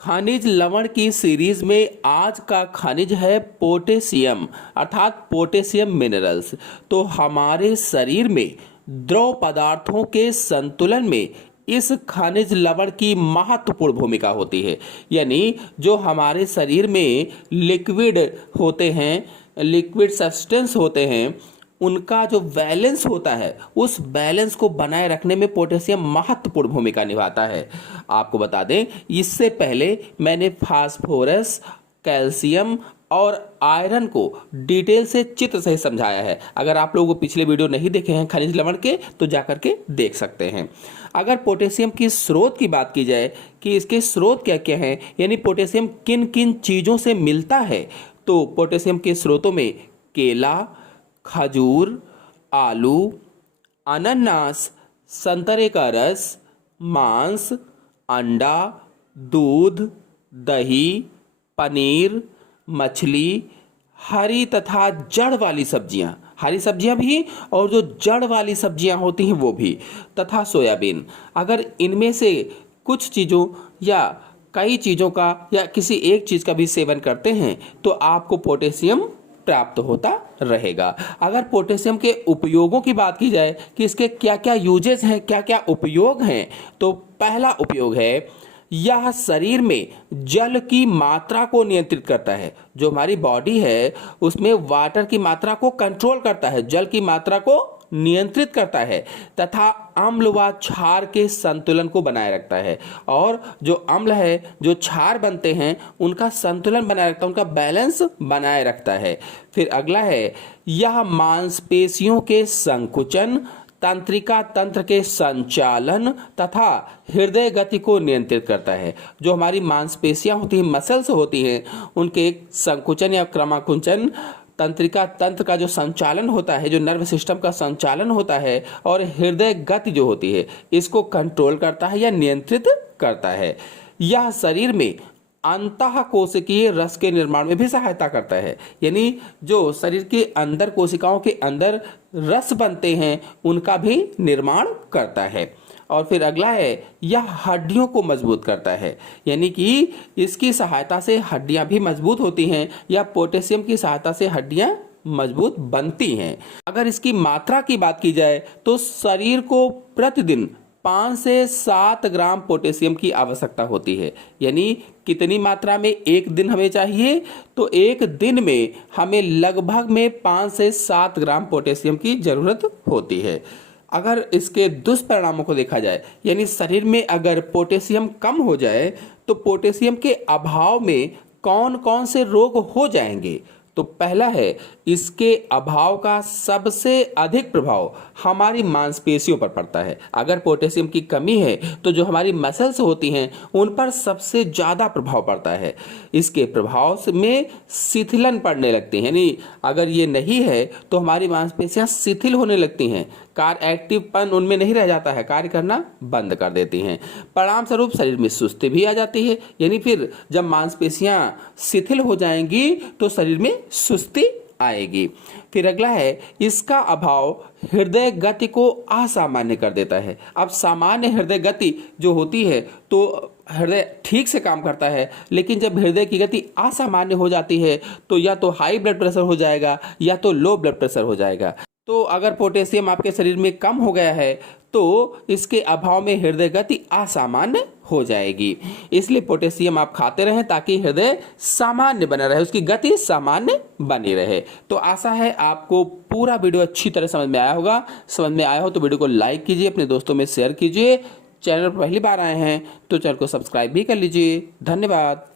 खनिज लवण की सीरीज में आज का खनिज है पोटेशियम अर्थात पोटेशियम मिनरल्स। तो हमारे शरीर में द्रव पदार्थों के संतुलन में इस खनिज लवण की महत्वपूर्ण भूमिका होती है। यानी जो हमारे शरीर में लिक्विड होते हैं, लिक्विड सब्सटेंस होते हैं, उनका जो बैलेंस होता है उस बैलेंस को बनाए रखने में पोटेशियम महत्वपूर्ण भूमिका निभाता है। आपको बता दें, इससे पहले मैंने फास्फोरस, कैल्शियम और आयरन को डिटेल से चित्र सहित समझाया है। अगर आप लोगों को पिछले वीडियो नहीं देखे हैं खनिज लवण के तो जाकर के देख सकते हैं। अगर पोटेशियम की स्रोत की बात की जाए कि इसके स्रोत क्या क्या हैं, यानी पोटेशियम किन किन चीज़ों से मिलता है, तो पोटेशियम के स्रोतों में केला, खजूर, आलू, अनानास, संतरे का रस, मांस, अंडा, दूध, दही, पनीर, मछली, हरी तथा जड़ वाली सब्जियां, हरी सब्जियां भी और जो जड़ वाली सब्जियां होती हैं वो भी, तथा सोयाबीन। अगर इनमें से कुछ चीज़ों या कई चीज़ों का या किसी एक चीज़ का भी सेवन करते हैं तो आपको पोटेशियम प्राप्त होता रहेगा। अगर पोटेशियम के उपयोगों की बात की जाए कि इसके क्या क्या यूजेस हैं, क्या क्या उपयोग हैं, तो पहला उपयोग है यह शरीर में जल की मात्रा को नियंत्रित करता है। जो हमारी बॉडी है उसमें वाटर की मात्रा को कंट्रोल करता है, जल की मात्रा को नियंत्रित करता है तथा अम्ल व क्षार के संतुलन को बनाए रखता है। और जो अम्ल है, जो क्षार बनते हैं, उनका संतुलन बनाए रखता है, उनका बैलेंस बनाए रखता है। फिर अगला है यह मांसपेशियों के संकुचन, तंत्रिका तंत्र के संचालन तथा हृदय गति को नियंत्रित करता है। जो हमारी मांसपेशियां होती हैं, मसल्स होती हैं, उनके संकुचन या क्रमाकुंचन, तंत्रिका तंत्र का जो संचालन होता है, जो नर्व सिस्टम का संचालन होता है, और हृदय गति जो होती है, इसको कंट्रोल करता है या नियंत्रित करता है। यह शरीर में अंतः कोशिकीय रस के निर्माण में भी सहायता करता है। यानी जो शरीर के अंदर कोशिकाओं के अंदर रस बनते हैं उनका भी निर्माण करता है। और फिर अगला है यह हड्डियों को मजबूत करता है, यानी कि इसकी सहायता से हड्डियां भी मजबूत होती हैं या पोटेशियम की सहायता से हड्डियां मजबूत बनती हैं। अगर इसकी मात्रा की बात की जाए तो शरीर को प्रतिदिन 5 से 7 ग्राम पोटेशियम की आवश्यकता होती है। यानी कितनी मात्रा में एक दिन हमें चाहिए, तो एक दिन में हमें लगभग में 5 से 7 ग्राम पोटेशियम की जरूरत होती है। अगर इसके दुष्परिणामों को देखा जाए, यानी शरीर में अगर पोटेशियम कम हो जाए तो पोटेशियम के अभाव में कौन कौन से रोग हो जाएंगे, तो पहला है इसके अभाव का सबसे अधिक प्रभाव हमारी मांसपेशियों पर पड़ता है। अगर पोटेशियम की कमी है तो जो हमारी मसल्स होती हैं उन पर सबसे ज़्यादा प्रभाव पड़ता है। इसके प्रभाव में शिथिलन पड़ने लगती हैं, यानी अगर ये नहीं है तो हमारी मांसपेशियां शिथिल होने लगती हैं, कार्य एक्टिवपन उनमें नहीं रह जाता है, कार्य करना बंद कर देती हैं। परिणाम स्वरूप शरीर में सुस्ती भी आ जाती है। यानी फिर जब मांसपेशियां शिथिल हो जाएंगी तो शरीर में सुस्ती आएगी। फिर अगला है इसका अभाव हृदय गति को असामान्य कर देता है। अब सामान्य हृदय गति जो होती है तो हृदय ठीक से काम करता है, लेकिन जब हृदय की गति असामान्य हो जाती है तो या तो हाई ब्लड प्रेशर हो जाएगा या तो लो ब्लड प्रेशर हो जाएगा। तो अगर पोटेशियम आपके शरीर में कम हो गया है तो इसके अभाव में हृदय गति असामान्य हो जाएगी। इसलिए पोटेशियम आप खाते रहें ताकि हृदय सामान्य बना रहे, उसकी गति सामान्य बनी रहे। तो आशा है आपको पूरा वीडियो अच्छी तरह समझ में आया होगा। समझ में आया हो तो वीडियो को लाइक कीजिए, अपने दोस्तों में शेयर कीजिए। चैनल पर पहली बार आए हैं तो चैनल को सब्सक्राइब भी कर लीजिए। धन्यवाद।